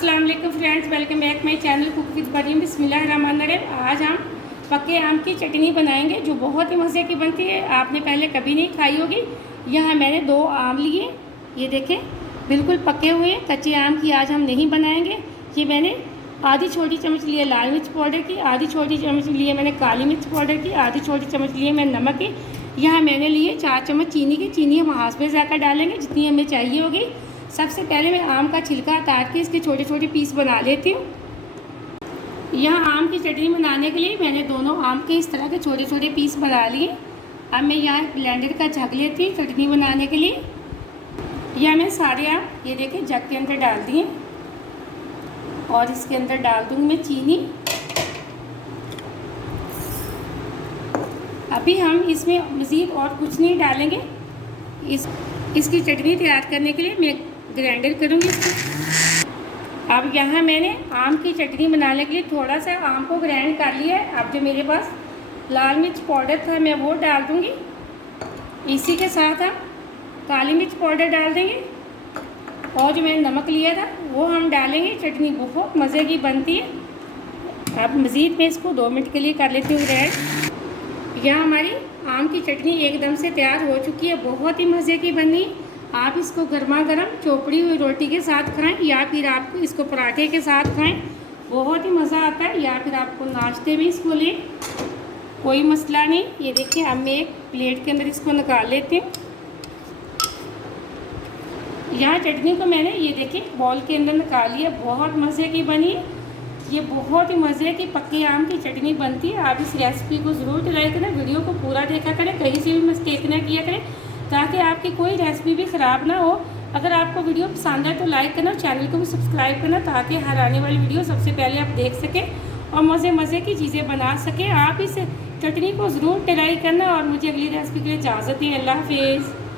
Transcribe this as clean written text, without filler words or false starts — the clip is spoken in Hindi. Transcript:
अस्सलाम वालेकुम friends, welcome back my channel cook with Mariyam. बिस्मिल्लाहिर्रहमानिर्रहीम। आज हम पके आम की चटनी बनाएंगे जो बहुत ही मज़े की बनती है। आपने पहले कभी नहीं खाई होगी। यहाँ मैंने 2 आम लिए, ये देखें बिल्कुल पके हुए। कच्चे आम की आज हम नहीं बनाएंगे। ये मैंने आधी छोटी चम्मच लिए लाल मिर्च पाउडर की, आधी छोटी चम्मच लिए मैंने काली मिर्च पाउडर की, आधी छोटी चम्मच लिए मैंने नमक की। यहाँ मैंने लिए 4 चम्मच चीनी की। चीनी हम हाथ में जाकर डालेंगे जितनी हमें चाहिए होगी। सबसे पहले मैं आम का छिलका उतार के इसके छोटे छोटे पीस बना लेती हूँ। यहाँ आम की चटनी बनाने के लिए मैंने दोनों आम के इस तरह के छोटे छोटे पीस बना लिए। अब मैं यहाँ ब्लेंडर का जग लेती हूँ चटनी बनाने के लिए। यह मैं सारे आम ये देखिए जग के अंदर डाल दिए और इसके अंदर डाल दूँगी मैं चीनी। अभी हम इसमें मज़ीद और कुछ नहीं डालेंगे। इसकी चटनी तैयार करने के लिए मैं ग्राइंडर करूँगी इसको। अब यहाँ मैंने आम की चटनी बनाने के लिए थोड़ा सा आम को ग्राइंड कर लिया है। अब जो मेरे पास लाल मिर्च पाउडर था मैं वो डाल दूँगी। इसी के साथ हम काली मिर्च पाउडर डाल देंगे और जो मैंने नमक लिया था वो हम डालेंगे। चटनी बहुत मज़े की बनती है। अब मज़ीद मैं इसको 2 मिनट के लिए कर लेती हूँ ग्राइंड। यहाँ हमारी आम की चटनी एकदम से तैयार हो चुकी है। बहुत ही मज़े की बनी। आप इसको गर्मा गर्म चोपड़ी हुई रोटी के साथ खाएं या फिर आपको इसको पराठे के साथ खाएं, बहुत ही मज़ा आता है। या फिर आपको नाश्ते में इसको लें, कोई मसला नहीं। ये देखिए अब मैं एक प्लेट के अंदर इसको निकाल लेती हूँ। यहाँ चटनी को मैंने ये देखिए बॉल के अंदर निकाल लिया। बहुत मज़े की बनी। ये बहुत ही मज़े की पक्के आम की चटनी बनती है। आप इस रेसिपी को ज़रूर ट्राई करें। वीडियो को पूरा देखा करें, कहीं से भी मिस्टेक ना किया करें ताकि आपकी कोई रेसिपी भी ख़राब ना हो। अगर आपको वीडियो पसंद है तो लाइक करना, चैनल को भी सब्सक्राइब करना ताकि हर आने वाली वीडियो सबसे पहले आप देख सकें और मज़े की चीज़ें बना सकें। आप इस चटनी को ज़रूर ट्राई करना और मुझे अगली रेसिपी के लिए इजाज़त दें। अल्लाह हाफिज़।